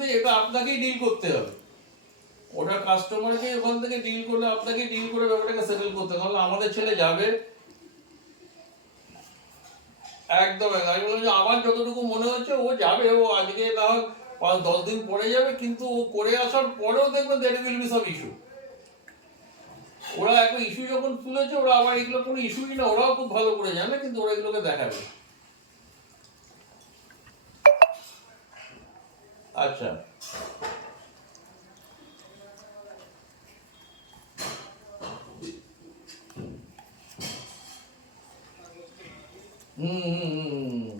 বিরুদ্ধে, এটা আপনাকেই ডিল করতে হবে। ওটা কাস্টমারকে ওখান থেকে ডিল করলে আপনাকেই ডিল করে ব্যাপারটাকে সেটেল করতে হবে, নাহলে আমাদের ছেলে যাবে। একদম আমি বললাম যে আমার যতটুকু মনে হচ্ছে ও যাবে, ও আজকে না হোক 5-10 দিন পরে যাবে, কিন্তু ও করে আসার পরেও দেখবেন that will be some issue. ওরা একটা ইস্যু যখন তুলেছে, ওরা আবার এগুলো কোনো ইস্যুই না, ওরাও খুব ভালো করে জানে, কিন্তু ওরা এগুলোকে দেখাবে। আচ্ছা। হুম হুম হুম হুম।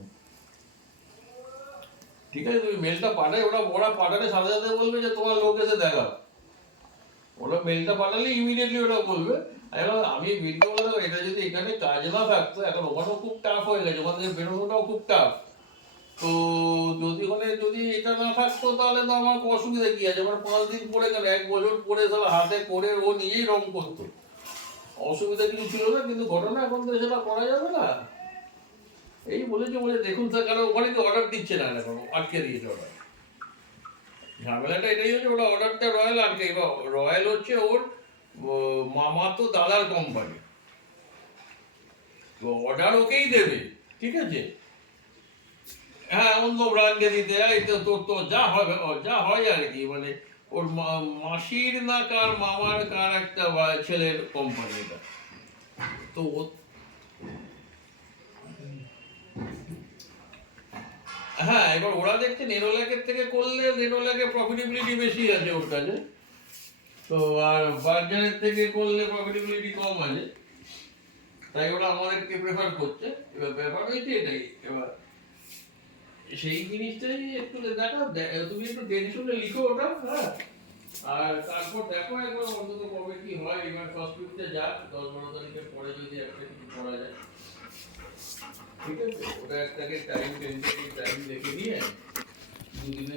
ঠিক আছে, তুমি মেলটা পাঠাই, ওরা ওরা পাঠালে সাথে সাথে বলবে যে তোমার লোক এসে দেখা। ওরা মেলটা পাঠালে ইমিডিয়েটলি ওটা বলবে। এবার আমি বিলকে বলে দেবো, এটা যদি এখানে কাজ না থাকতো, এখন ওখানেও খুব টাফ হয়ে গেছে, ওখান থেকে বেরোনোটাও খুব টাফ। তো যদি ওখানে যদি এটা না থাকতো তাহলে তো আমার অসুবিধা কি আছে, আমার 5 দিন পরে গেলে 1 বছর পরে তাহলে হাতে করে ও নিজেই রং করতো, অসুবিধা কিছু ছিল না। কিন্তু ঘটনা এখন তো সেটা করা যাবে না। এই বলেছে, বলে দেখুন স্যার, কারণ ওখানে কি অর্ডার দিচ্ছে না এখন, আটকে দিয়েছে অর্ডার। ঝামেলাটা এটাই হচ্ছে, ওটা অর্ডারটা রয়্যাল আটকে, এবার রয়্যাল হচ্ছে ওর মামাতো দাদার কোম্পানি, তো অর্ডার ওকেই দেবে, ঠিক আছে। হ্যাঁ, অন্য ব্র্যান্ডে দিতে হয়, তো তোর তো যা হবে যা হয় আর কি, মানে ওর মাসির না কার মামার কার একটা ছেলের কোম্পানি এটা। তো হ্যাঁ, এবার ওরা দেখছে নেরোল্যাকের থেকে করলে নেরোল্যাকের প্রফিটেবিলিটি বেশি আছে ওর কাছে, তো আর বার্জারের থেকে করলে প্রফিটেবিলিটি কম আছে, তাই ওরা আমাদেরকে প্রেফার করছে। এবার ব্যাপার হয়েছে এটাই। এবার সেই জিনিসটাই একটু দেখা, তুমি একটু দেখে শুনে লিখো ওটা, হ্যাঁ। আর তারপর দেখো একবার অন্তত কবে কি হয়, এবার ফার্স্ট উইকতে যাক, 10-12 তারিখের পরে যদি একটা কিছু করা যায়, ঠিক আছে। ওটা একটাকে টাইম টেন্টেটিভ টাইম দেখে নিয়ে 2 দিনের